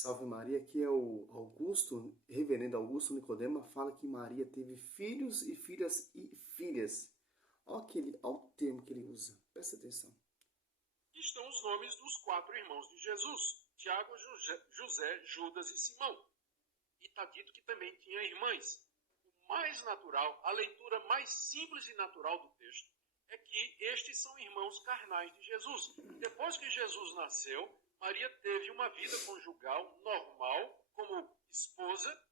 Salve Maria, aqui é o Augusto, reverendo Augusto Nicodema, fala que Maria teve filhos e filhas e filhas. Olha o termo que ele usa, presta atenção. Estão os nomes dos 4 irmãos de Jesus, Tiago, José, Judas e Simão. E está dito que também tinha irmãs. O mais natural, a leitura mais simples e natural do texto, é que estes são irmãos carnais de Jesus. Depois que Jesus nasceu, Maria teve uma vida conjugal normal, como esposa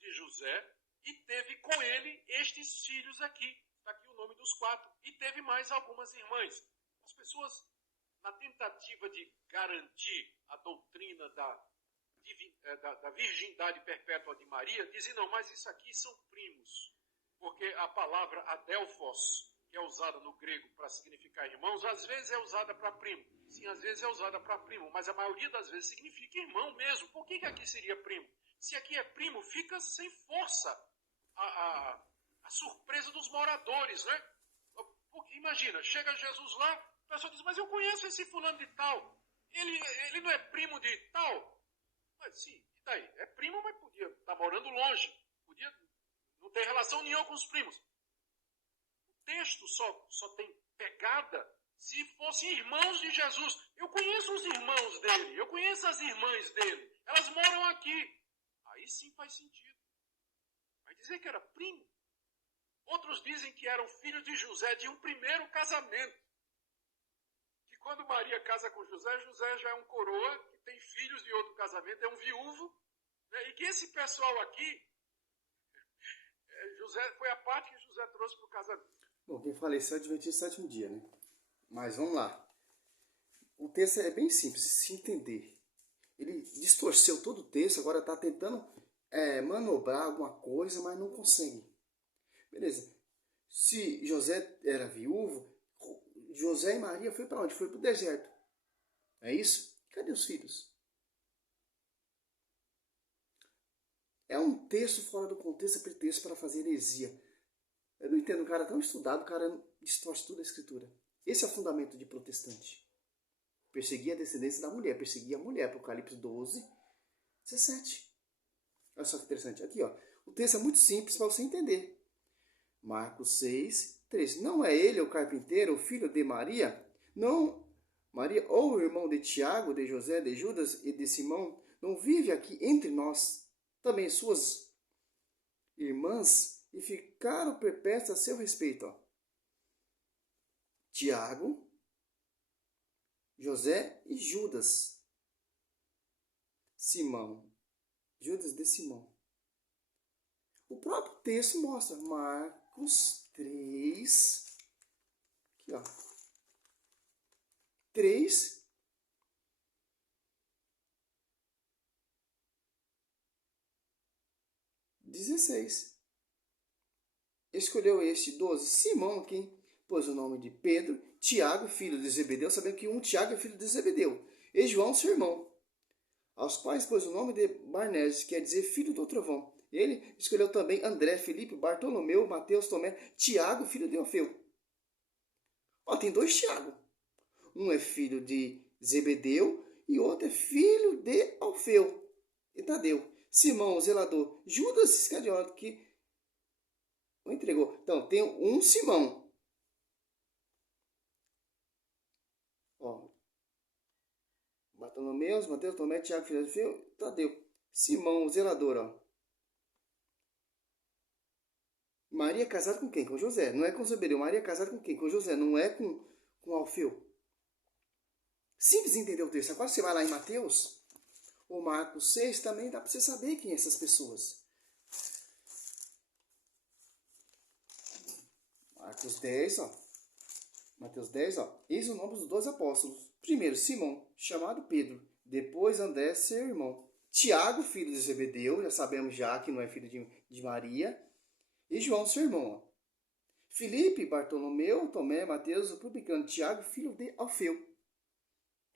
de José, e teve com ele estes filhos aqui. Está aqui o nome dos 4. E teve mais algumas irmãs. As pessoas, na tentativa de garantir a doutrina da virgindade perpétua de Maria, dizem, não, mas isso aqui são primos. Porque a palavra adelphos, que é usada no grego para significar irmãos, às vezes é usada para primo. Sim, às vezes é usada para primo, mas a maioria das vezes significa irmão mesmo. Por que aqui seria primo? Se aqui é primo, fica sem força a surpresa dos moradores, né? Porque imagina, chega Jesus lá, a pessoa diz, mas eu conheço esse fulano de tal. Ele não é primo de tal? Mas sim, e daí? É primo, mas podia estar morando longe. Podia não ter relação nenhuma com os primos. O texto só tem pegada se fossem irmãos de Jesus. Eu conheço os irmãos dele, eu conheço as irmãs dele. Elas moram aqui. Aí sim faz sentido. Vai dizer que era primo. Outros dizem que eram filhos de José de um primeiro casamento. Que quando Maria casa com José, José já é um coroa, que tem filhos de outro casamento, é um viúvo. Né? E que esse pessoal aqui, José, foi a parte que José trouxe para o casamento. Bom, quem faleceu é Adventista do sétimo dia, né? Mas vamos lá. O texto é bem simples de se entender. Ele distorceu todo o texto, agora está tentando manobrar alguma coisa, mas não consegue. Beleza. Se José era viúvo, José e Maria foi para onde? Foi para o deserto. É isso? Cadê os filhos? É um texto fora do contexto, é pretexto para fazer heresia. Eu não entendo, o cara é tão estudado, o cara distorce tudo a escritura. Esse é o fundamento de protestante. Perseguir a descendência da mulher, perseguir a mulher, Apocalipse 12, 17. Olha só que interessante. Aqui, ó. O texto é muito simples para você entender. Marcos 6, 3. Não é ele o carpinteiro, o filho de Maria? Não, Maria, ou o irmão de Tiago, de José, de Judas e de Simão, não vive aqui entre nós também suas irmãs e ficaram perpétuas a seu respeito? Ó. Tiago, José e Judas. Simão. Judas de Simão. O próprio texto mostra. Marcos 3. Aqui, ó. 3. Escolheu este 12 Simão, quem pôs o nome de Pedro, Tiago, filho de Zebedeu, sabendo que Tiago é filho de Zebedeu, e João, seu irmão, aos quais pôs o nome de Barnés, quer dizer filho do trovão. Ele escolheu também André, Filipe, Bartolomeu, Mateus, Tomé, Tiago, filho de Alfeu. Ó, tem 2 Tiago. Um é filho de Zebedeu e outro é filho de Alfeu e Tadeu. Simão, o zelador, Judas Iscariote, que o entregou. Então, tem um Simão. Ó, Bartolomeu, Mateus, Tomé, Tiago, filho de Alfeu, Tadeu. Simão, o zelador, ó. Maria casada com quem? Com José. Não é com Zebedeu. Maria casada com quem? Com José. Não é com Alfeu. Simples entender o texto. Agora você vai lá em Mateus, ou Marcos 6, também dá para você saber quem são essas pessoas. Marcos 10, ó. Mateus 10, ó. Eis o nome dos 12 apóstolos. Primeiro, Simão, chamado Pedro. Depois, André, seu irmão. Tiago, filho de Zebedeu. Já sabemos já que não é filho de Maria. E João, seu irmão. Ó. Filipe, Bartolomeu, Tomé, Mateus, o publicano. Tiago, filho de Alfeu.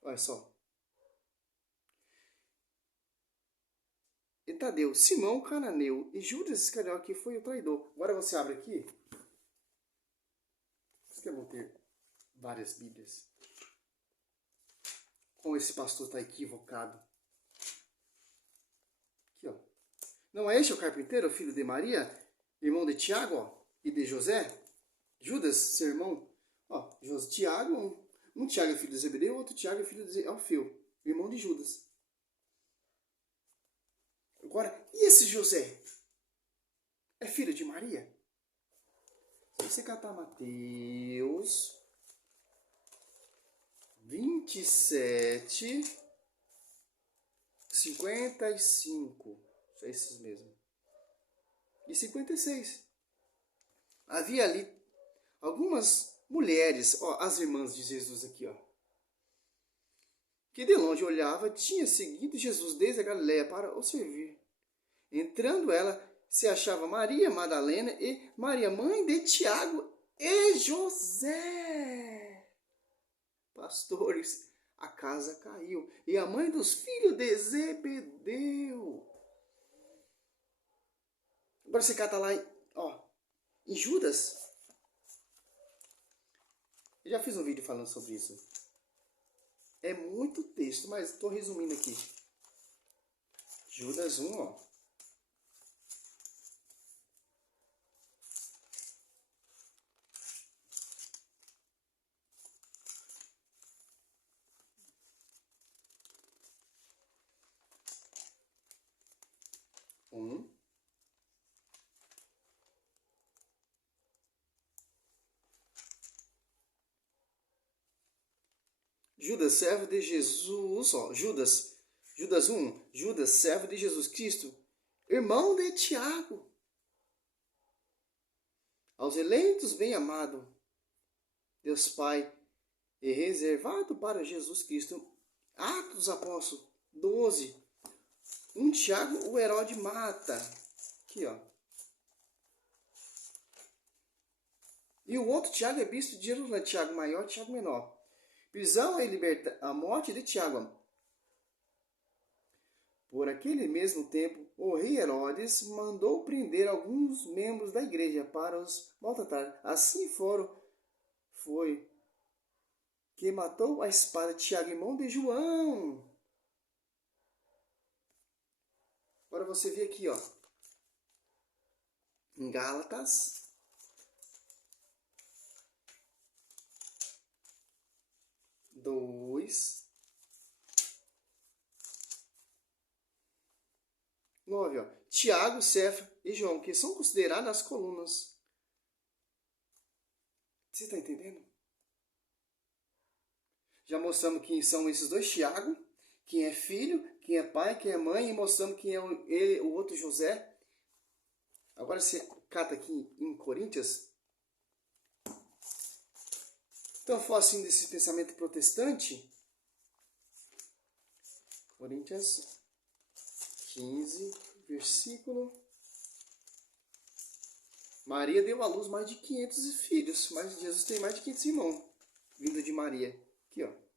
Olha só. E Tadeu, Simão, cananeu. E Judas Iscariote, que foi o traidor. Agora você abre aqui. Por que eu vou ter várias Bíblias? Como esse pastor está equivocado. Não é este o carpinteiro, filho de Maria, irmão de Tiago, ó, e de José? Judas, seu irmão. Ó, Tiago, um Tiago é filho de Zebedeu, outro Tiago é filho de Alfeu, irmão de Judas. Agora, e esse José? É filho de Maria? Se você catar Mateus 27, 55, é esses mesmo, e 56. Havia ali algumas mulheres, ó, as irmãs de Jesus aqui, ó, que de longe olhava, tinha seguido Jesus desde a Galiléia para o servir. Entrando ela, se achava Maria Madalena e Maria, mãe de Tiago e José. Pastores, a casa caiu, e a mãe dos filhos de Zebedeu. Agora você cata lá, ó, em Judas. Eu já fiz um vídeo falando sobre isso. É muito texto, mas estou resumindo aqui. Judas 1, ó. Judas, servo de Jesus, ó, Judas 1, Judas, servo de Jesus Cristo, irmão de Tiago. Aos eleitos bem-amado, Deus Pai, e reservado para Jesus Cristo. Atos dos Apóstolos 12. Um Tiago, o Herode mata. Aqui, ó. E o outro Tiago é bispo de Jerusalém, Tiago maior, Tiago menor. Prisão e liberta a morte de Tiago. Por aquele mesmo tempo, o rei Herodes mandou prender alguns membros da igreja para os maltratar. Assim foi que matou a espada Tiago, irmão de João. Agora você vê aqui, ó, em Gálatas 2, 9, ó. Tiago, Cefas e João, que são considerados as colunas. Você está entendendo? Já mostramos quem são esses dois Tiago, quem é filho, quem é pai, quem é mãe, e mostramos quem é o outro José. Agora você cata aqui em Coríntios. Então, for assim desse pensamento protestante, Coríntios 15, versículo. Maria deu à luz mais de 500 filhos, mas Jesus tem mais de 500 irmãos, vindo de Maria. Aqui, ó.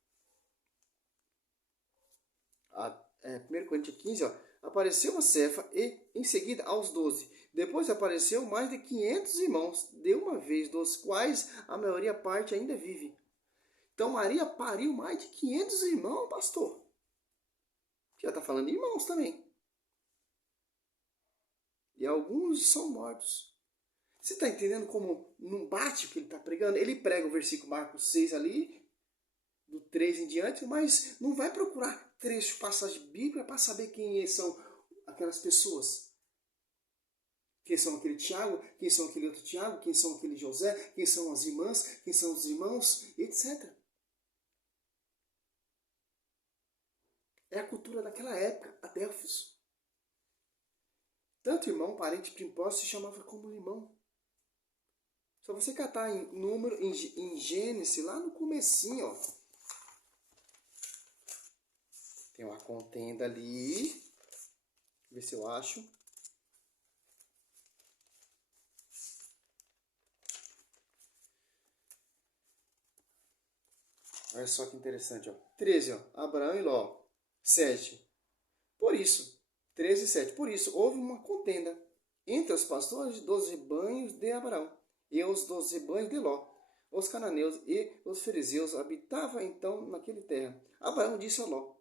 1 Coríntios 15, ó. Apareceu a Cefa e, em seguida, aos 12. Depois apareceu mais de 500 irmãos, de uma vez, dos quais a maioria parte ainda vive. Então, Maria pariu mais de 500 irmãos, pastor. Já está falando de irmãos também. E alguns são mortos. Você está entendendo como não bate o que ele está pregando? Ele prega o versículo Marcos 6 ali, do 3 em diante, mas não vai procurar trecho, passagem bíblica para saber quem são aquelas pessoas. Quem são aquele Tiago, quem são aquele outro Tiago, quem são aquele José, quem são as irmãs, quem são os irmãos, etc. É a cultura daquela época, Adelphos. Tanto irmão, parente, primório se chamava como irmão. Só você catar em número, em Gênesis, lá no comecinho, ó. Tem uma contenda ali. Deixa eu ver se eu acho. Olha só que interessante, ó. 13, ó. Abraão e Ló. 7. Por isso, 13 e 7. Por isso, houve uma contenda entre os pastores dos rebanhos de Abraão e os dos rebanhos de Ló. Os cananeus e os fariseus habitavam então naquele terra. Abraão disse a Ló: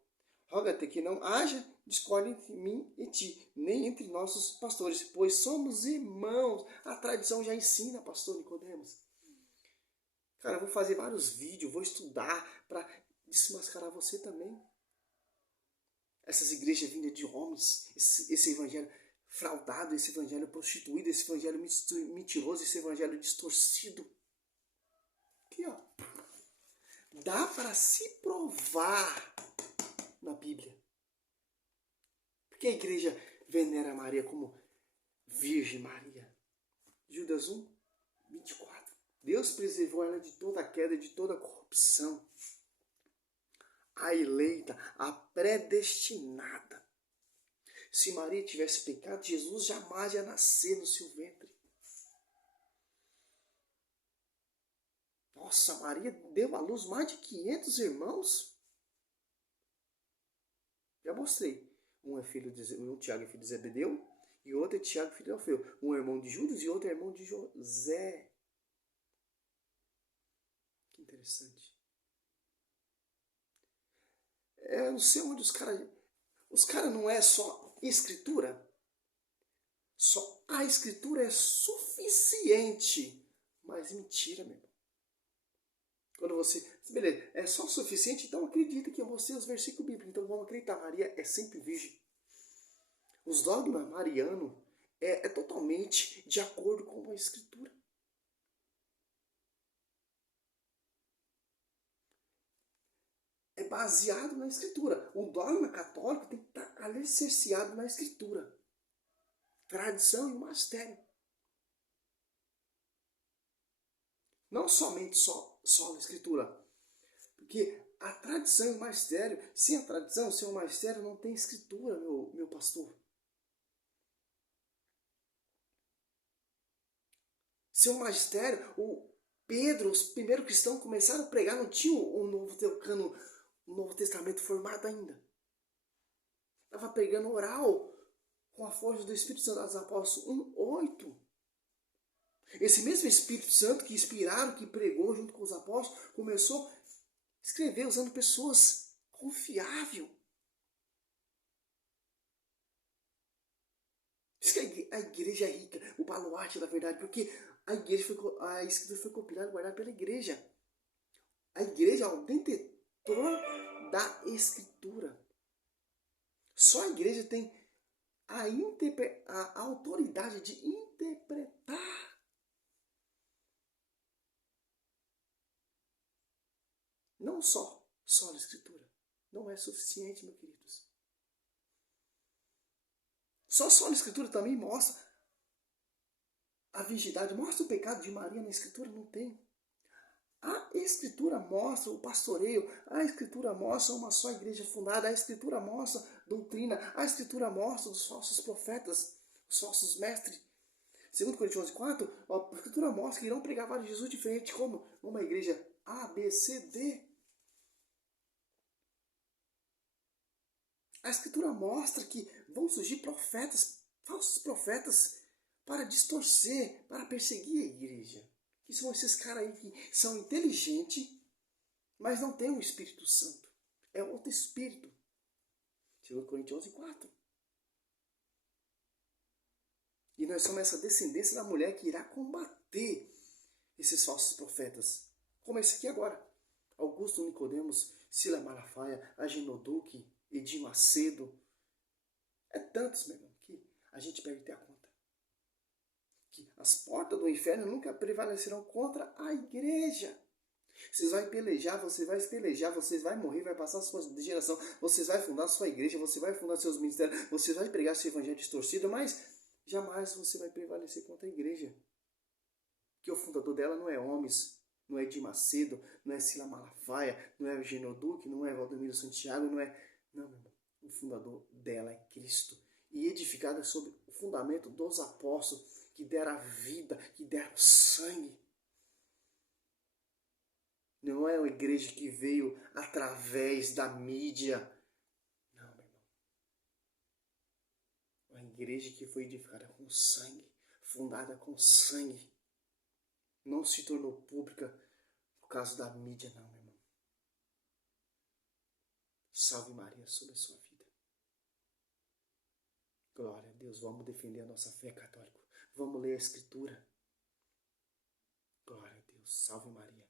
roga-te que não haja discórdia entre mim e ti, nem entre nossos pastores, pois somos irmãos. A tradição já ensina, pastor Nicodemos. Cara, eu vou fazer vários vídeos, vou estudar para desmascarar você também. Essas igrejas vindas de homens, esse evangelho fraudado, esse evangelho prostituído, esse evangelho mentiroso, esse evangelho distorcido. Aqui, ó. Dá para se provar na Bíblia. Porque a igreja venera Maria como Virgem Maria. Judas 1, 24. Deus preservou ela de toda a queda, de toda a corrupção. A eleita, a predestinada. Se Maria tivesse pecado, Jesus jamais ia nascer no seu ventre. Nossa, Maria deu à luz mais de 500 irmãos. Já mostrei. Um Tiago é filho de Zebedeu e outro é Tiago, filho de Alfeu. Um é irmão de Judas e outro é irmão de José. Que interessante. Eu não sei onde os caras... Os caras não é só escritura. Só a escritura é suficiente. Mas mentira, meu irmão. Quando você... Beleza, é só o suficiente, então acredita que eu mostrei os versículos bíblicos. Então vamos acreditar, Maria é sempre virgem. Os dogmas marianos é totalmente de acordo com a escritura. É baseado na escritura. O dogma católico tem que estar alicerciado na escritura. Tradição e magistério. Não somente só na escritura. Porque a tradição e o magistério, sem a tradição, sem o magistério, não tem escritura, meu pastor. Sem o magistério, os primeiros cristãos começaram a pregar, não tinha o Novo Testamento formado ainda. Estava pregando oral com a força do Espírito Santo, dos Apóstolos 1:8. Esse mesmo Espírito Santo que inspiraram, que pregou junto com os apóstolos, começou a escrever usando pessoas confiáveis. Diz que a igreja é rica, o baluarte da verdade, porque a escritura foi compilada e guardada pela igreja. A igreja é o detentor da escritura. Só a igreja tem a autoridade de interpretar. Não só a escritura. Não é suficiente, meus queridos. Só a escritura também mostra a virgindade, mostra o pecado de Maria na escritura, não tem. A escritura mostra o pastoreio, a escritura mostra uma só igreja fundada, a escritura mostra doutrina, a escritura mostra os falsos profetas, os falsos mestres. Segundo Coríntios 11:4, a escritura mostra que irão pregar vários Jesus diferentes, como uma igreja A, B, C, D. A escritura mostra que vão surgir profetas, falsos profetas, para distorcer, para perseguir a igreja. Que são esses caras aí que são inteligentes, mas não têm o Espírito Santo. É outro espírito. 2 Coríntios 11:4. E nós somos essa descendência da mulher que irá combater esses falsos profetas. Como esse aqui agora. Augusto Nicodemos, Sila Malafaia, Aginoduque, Edir Macedo. É tantos, meu irmão, que a gente perde até a conta. Que as portas do inferno nunca prevalecerão contra a igreja. Vocês vão pelejar, você vai pelejar, vocês vão morrer, vai passar a sua geração, vocês vão fundar a sua igreja, você vai fundar seus ministérios, você vai pregar seu evangelho distorcido, mas jamais você vai prevalecer contra a igreja. Que o fundador dela não é Homens, não é Edir Macedo, não é Sila Malafaia, não é Eugênio Duque, não é Valdomiro Santiago, não, meu irmão. O fundador dela é Cristo. E edificada sobre o fundamento dos apóstolos que deram a vida, que deram sangue. Não é uma igreja que veio através da mídia. Não, meu irmão. É uma igreja que foi edificada com sangue, fundada com sangue. Não se tornou pública por causa da mídia, não, meu irmão. Salve Maria sobre a sua vida. Glória a Deus, vamos defender a nossa fé, católico. Vamos ler a Escritura. Glória a Deus, salve Maria.